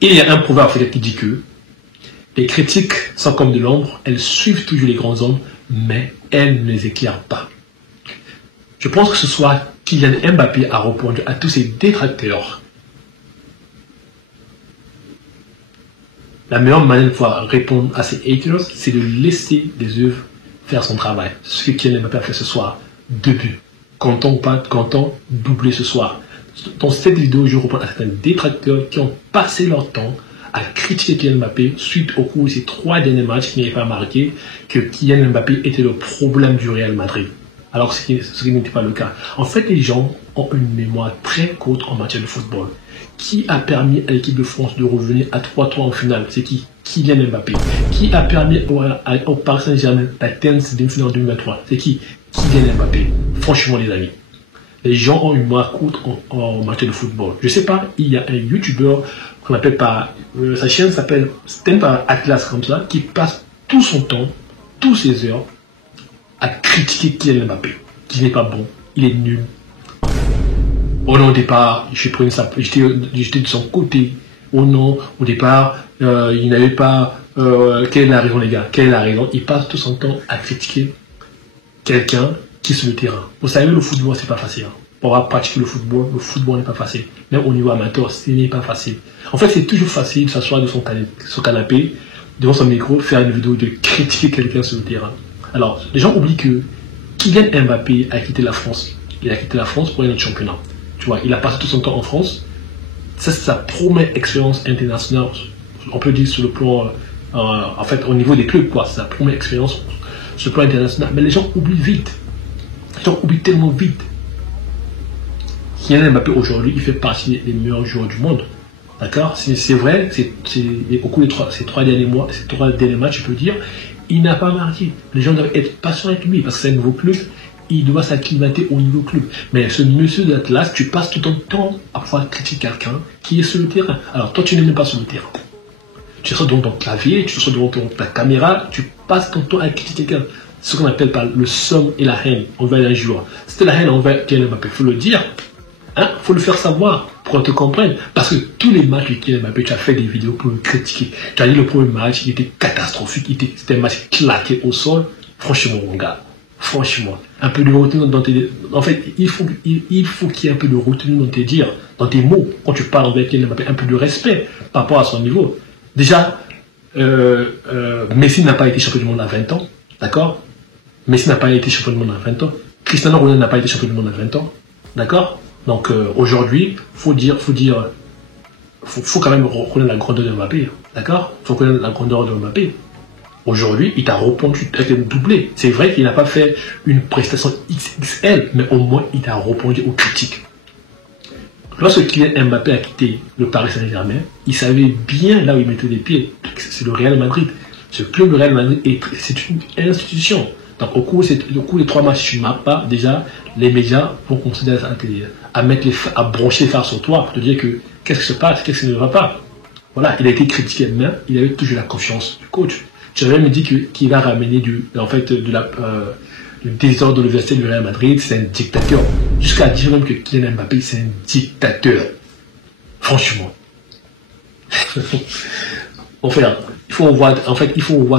Il y a un proverbe africain qui dit que les critiques sont comme de l'ombre, elles suivent toujours les grands hommes, mais elles ne les éclairent pas. Je pense que ce soir, Kylian Mbappé a répondu à tous ses détracteurs. La meilleure manière de pouvoir répondre à ces haters, c'est de laisser les œuvres faire son travail. Ce que Kylian Mbappé a fait ce soir, 2 buts. Content ou pas content, doublé ce soir. Dans cette vidéo, je réponds à certains détracteurs qui ont passé leur temps à critiquer Kylian Mbappé suite au cours de ces 3 derniers matchs qui n'avaient pas marqué que Kylian Mbappé était le problème du Real Madrid. Alors ce qui n'était pas le cas. En fait, les gens ont une mémoire très courte en matière de football. Qui a permis à l'équipe de France de revenir à 3-3 en finale? C'est qui? Kylian Mbappé. Qui a permis au Paris Saint-Germain d'atteindre cette demi-finale en 2023? C'est qui? Kylian Mbappé. Franchement, les amis, les gens ont une mémoire courte en matière de football. Je sais pas, il y a un YouTuber qu'on appelle par... sa chaîne s'appelle Stand Atlas comme ça, qui passe tout son temps, toutes ses heures, à critiquer Kylian Mbappé, qui n'est pas bon, il est nul. Oh non, au départ, j'étais de son côté. Oh non, au départ, il n'avait pas... quelle est la raison, les gars? Quelle est la raison? Il passe tout son temps à critiquer quelqu'un qui est sur le terrain. Vous savez, le football, c'est pas facile. Hein. Pour avoir pratiqué le football n'est pas facile. Même au niveau amateur, ce n'est pas facile. En fait, c'est toujours facile de s'asseoir de son canapé, devant son micro, faire une vidéo de critiquer quelqu'un sur le terrain. Alors, les gens oublient que Kylian Mbappé a quitté la France. Il a quitté la France pour un autre championnat. Tu vois, il a passé tout son temps en France. Ça, c'est sa première expérience internationale. On peut dire sur le plan, en fait, au niveau des clubs, quoi. C'est sa première expérience sur le plan international. Mais les gens oublient vite. Les gens oublient tellement vite. Kylian Mbappé, aujourd'hui, il fait partie des meilleurs joueurs du monde. D'accord? C'est vrai, au cours de ces 3 derniers mois, ces 3 derniers matchs, je peux dire, il n'a pas marqué. Les gens doivent être patients avec lui parce que c'est un nouveau club. Il doit s'acclimater au nouveau club. Mais ce monsieur d'Atlas, tu passes tout ton temps à pouvoir critiquer quelqu'un qui est sur le terrain. Alors toi, tu n'es même pas sur le terrain. Tu seras devant ton clavier, tu seras devant ta caméra, tu passes ton temps à critiquer quelqu'un. Ce qu'on appelle par le somme et la haine envers un joueur. C'était la haine envers Kylian Mbappé, il faut le dire. Il faut le faire savoir pour qu'on te comprenne. Parce que tous les matchs de Kylian Mbappé, tu as fait des vidéos pour le critiquer. Tu as dit le premier match, il était catastrophique, c'était un match claqué au sol. Franchement, mon gars. Franchement, un peu de retenue dans tes... En fait, il faut qu'il y ait un peu de retenue dans tes dires, dans tes mots. Quand tu parles avec Kylian Mbappé, un peu de respect par rapport à son niveau. Déjà, Messi n'a pas été champion du monde à 20 ans. D'accord? Messi n'a pas été champion du monde à 20 ans. Cristiano Ronaldo n'a pas été champion du monde à 20 ans. D'accord? Donc, aujourd'hui, faut quand même reconnaître la grandeur de Mbappé. D'accord? Faut reconnaître la grandeur de Mbappé. Aujourd'hui, il t'a répondu avec un doublé. C'est vrai qu'il n'a pas fait une prestation XXL, mais au moins il t'a répondu aux critiques. Lorsque Kylian Mbappé a quitté le Paris Saint-Germain, il savait bien là où il mettait les pieds. C'est le Real Madrid. Ce club, le Real Madrid, c'est une institution. Donc au cours des 3 matchs, tu ne marques pas, déjà, les médias vont considérer à brancher les phares sur toi pour te dire que qu'est-ce qui se passe, qu'est-ce qui ne va pas. Voilà, il a été critiqué, mais il avait toujours la confiance du coach. J'avais même dit qu'il va ramener du désordre de l'université du Real Madrid, c'est un dictateur. Jusqu'à dire même que Kylian Mbappé, c'est un dictateur. Franchement. il faut revoir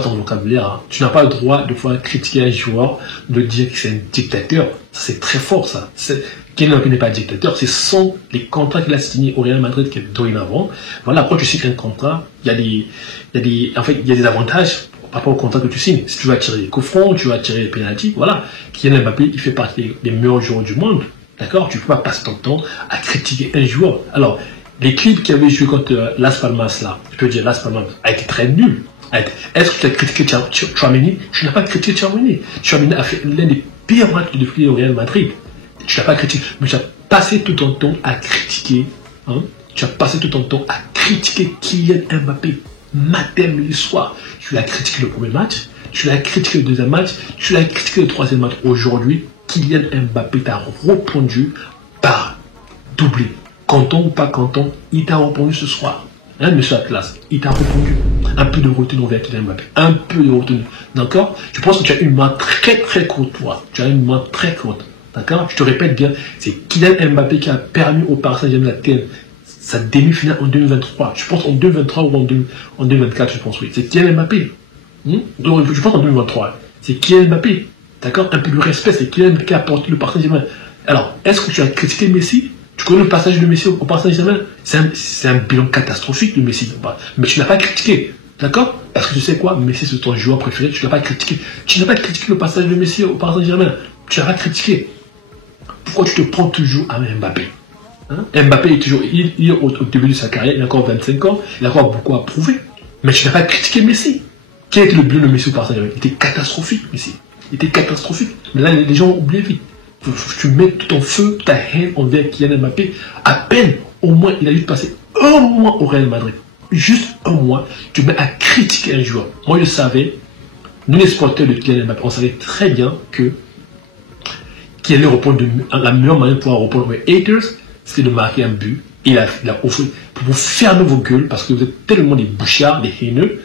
ton vocabulaire. Hein. Tu n'as pas le droit de pouvoir critiquer un joueur, de dire que c'est un dictateur. C'est très fort, ça. Kylian Mbappé n'est pas un dictateur, ce sont les contrats qu'il a signés au Real Madrid qui est dorénavant. Voilà, quand tu signes un contrat, il y a des avantages par rapport au contrat que tu signes. Si tu vas tirer les coups francs, tu vas tirer les pénaltys, voilà. Kylian Mbappé, il fait partie des meilleurs joueurs du monde. D'accord? Tu ne peux pas passer ton temps à critiquer un joueur. Alors, l'équipe qui avait joué contre Las Palmas, là, je peux dire Las Palmas, a été très nul. Est-ce que tu as critiqué Tchouaméni? Tu n'as pas critiqué Tchouaméni. Tchouaméni a fait l'un des pires matchs depuis au Real Madrid. Tu n'as pas critiqué, mais tu as passé tout ton temps à critiquer. Hein? Tu as passé tout ton temps à critiquer Kylian Mbappé. Matin, midi, soir. Tu l'as critiqué le premier match, tu l'as critiqué le deuxième match, tu l'as critiqué le troisième match. Aujourd'hui, Kylian Mbappé t'a répondu par doublé. Content ou pas content, il t'a répondu ce soir. Hein, monsieur Atlas, il t'a répondu. Un peu de retenue envers Kylian Mbappé. Un peu de retenue. D'accord? Je pense que tu as une main très très courte, toi. Tu as une main très courte. D'accord? Je te répète bien, c'est Kylian Mbappé qui a permis au Paris Saint-Germain d'atteindre sa demi-finale en 2023. Je pense en 2023 ou en 2024, je pense, oui. C'est Kylian Mbappé. Donc, je pense en 2023. C'est Kylian Mbappé. D'accord? Un peu de respect, c'est Kylian Mbappé qui a apporté le Paris Saint-Germain. Alors, est-ce que tu as critiqué Messi? Tu connais le passage de Messi au Paris Saint-Germain? C'est un bilan catastrophique de Messi. Mais tu n'as pas critiqué. D'accord? Parce que tu sais quoi? Messi, c'est ton joueur préféré. Tu n'as pas critiqué. Tu n'as pas critiqué le passage de Messi au Paris Saint-Germain. Tu n'as pas critiqué. Pourquoi tu te prends toujours à Mbappé? Mbappé est toujours il est au début de sa carrière, il a encore 25 ans, il a encore beaucoup à prouver. Mais tu n'as pas critiqué Messi. Quel était le bilan de Messi au Paris Saint-Germain? Il était catastrophique, Messi. Il était catastrophique. Mais là, les gens ont oublié vite. Tu mets tout ton feu, ta haine envers Kylian Mbappé. À peine, au moins, il a dû passer un mois au Real Madrid. Juste un mois, tu mets à critiquer un joueur. Moi, je savais, nous les supporters de Kylian Mbappé, on savait très bien que qui allait répondre la meilleure manière de pouvoir répondre aux haters, c'était de marquer un but. Il a offert pour vous fermer vos gueules parce que vous êtes tellement des bouchards, des haineux.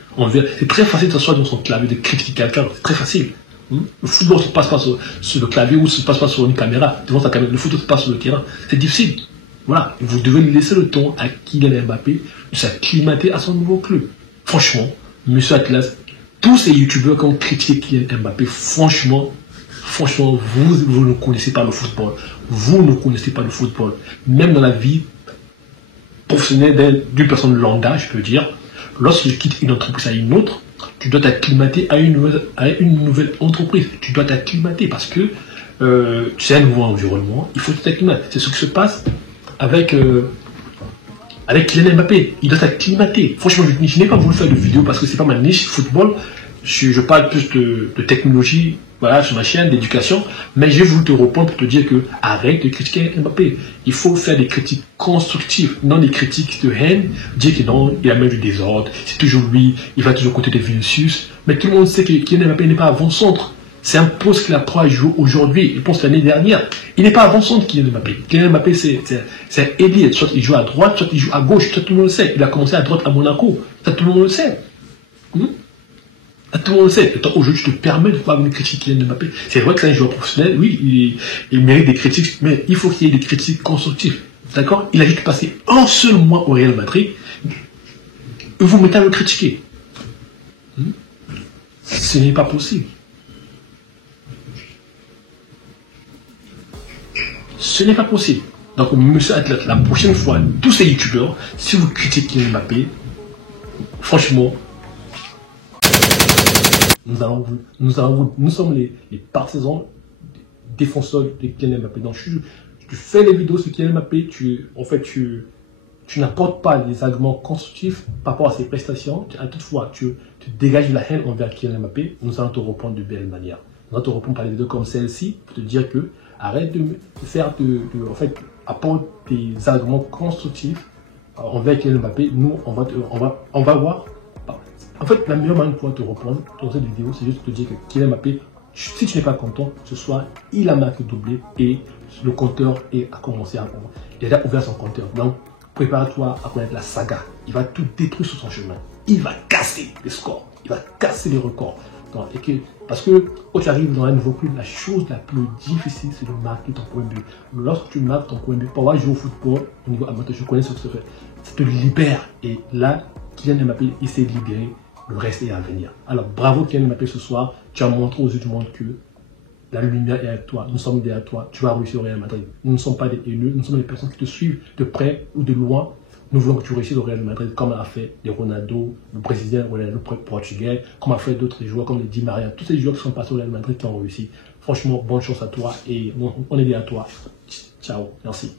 C'est très facile de s'asseoir dans son clavier, de critiquer quelqu'un. C'est très facile. Le football ne se passe pas sur le clavier ou ne se passe pas sur une caméra. Devant sa caméra. Le football se passe sur le terrain. C'est difficile. Voilà. Vous devez laisser le temps à Kylian Mbappé de s'acclimater à son nouveau club. Franchement, Monsieur Atlas, tous ces youtubeurs qui ont critiqué Kylian Mbappé, franchement, vous ne connaissez pas le football. Vous ne connaissez pas le football. Même dans la vie professionnelle d'une personne lambda, je peux dire, lorsque tu quittes une entreprise à une autre, tu dois t'acclimater à une nouvelle entreprise. Tu dois t'acclimater parce que c'est un nouveau environnement. Il faut t'acclimater. C'est ce qui se passe avec Kylian Mbappé. Il doit s'acclimater. Franchement, je n'ai pas voulu faire de vidéo parce que c'est pas ma niche football. Je parle plus de technologie, voilà, sur ma chaîne d'éducation, mais j'ai voulu te répondre pour te dire que arrête de critiquer Mbappé. Il faut faire des critiques constructives, non des critiques de haine, dire que non, il a même du désordre, c'est toujours lui, il va toujours côté de Vinicius, mais tout le monde sait que Kylian Mbappé n'est pas avant-centre. C'est un poste qu'il apprend à jouer aujourd'hui. Je pense l'année dernière. Il n'est pas avant-centre, Kylian Mbappé. Kylian Mbappé, c'est un ailier. Soit il joue à droite, soit il joue à gauche. Ça, tout le monde le sait. Il a commencé à droite à Monaco. Ça, tout le monde le sait. Tout le monde le sait. Aujourd'hui, je te permets de pouvoir venir critiquer Kylian Mbappé. C'est vrai que c'est un joueur professionnel. Oui, il mérite des critiques, mais il faut qu'il y ait des critiques constructives. D'accord? Il a juste passé un seul mois au Real Madrid. Et vous mettez à le critiquer. Ce n'est pas possible. Ce n'est pas possible. Donc, monsieur Atlas, la prochaine fois, tous ces youtubeurs, si vous critiquez Mbappé, franchement, nous sommes les partisans, défenseurs de Kylian Mbappé. Donc, tu fais les vidéos sur Kylian Mbappé, tu n'apportes pas des arguments constructifs par rapport à ses prestations. Toutefois, tu dégages de la haine envers Kylian Mbappé. Nous allons te répondre de belle manière. Nous allons te répondre par des vidéos comme celle-ci pour te dire que arrête de faire apporte des arguments constructifs envers Kylian Mbappé. Nous, on va voir. En fait, la meilleure manière de pouvoir te répondre dans cette vidéo, c'est juste de te dire que Kylian Mbappé, si tu n'es pas content, ce soir, il a marqué doublé et le compteur a commencé à il a ouvert son compteur. Donc, prépare-toi à connaître la saga. Il va tout détruire sur son chemin. Il va casser les scores. Il va casser les records. Donc, parce que quand tu arrives dans un nouveau club, la chose la plus difficile, c'est de marquer ton premier but. Lorsque tu marques ton premier but, pour avoir joué au football, au niveau amateur, je connais ce que ça fait. Ça te libère. Et là, Kylian Mbappé, il s'est libéré. Le reste est à venir. Alors, bravo Kylian Mbappé ce soir. Tu as montré aux yeux du monde que la lumière est avec toi. Nous sommes derrière toi. Tu vas réussir au Real Madrid. Nous ne sommes pas des haineux. Nous sommes des personnes qui te suivent de près ou de loin. Nous voulons que tu réussisses au Real Madrid comme a fait les Ronaldo, le Brésilien, le Portugais, comme a fait d'autres joueurs comme les Di Maria. Tous ces joueurs qui sont passés au Real Madrid qui ont réussi. Franchement, bonne chance à toi et on est derrière toi. Ciao. Merci.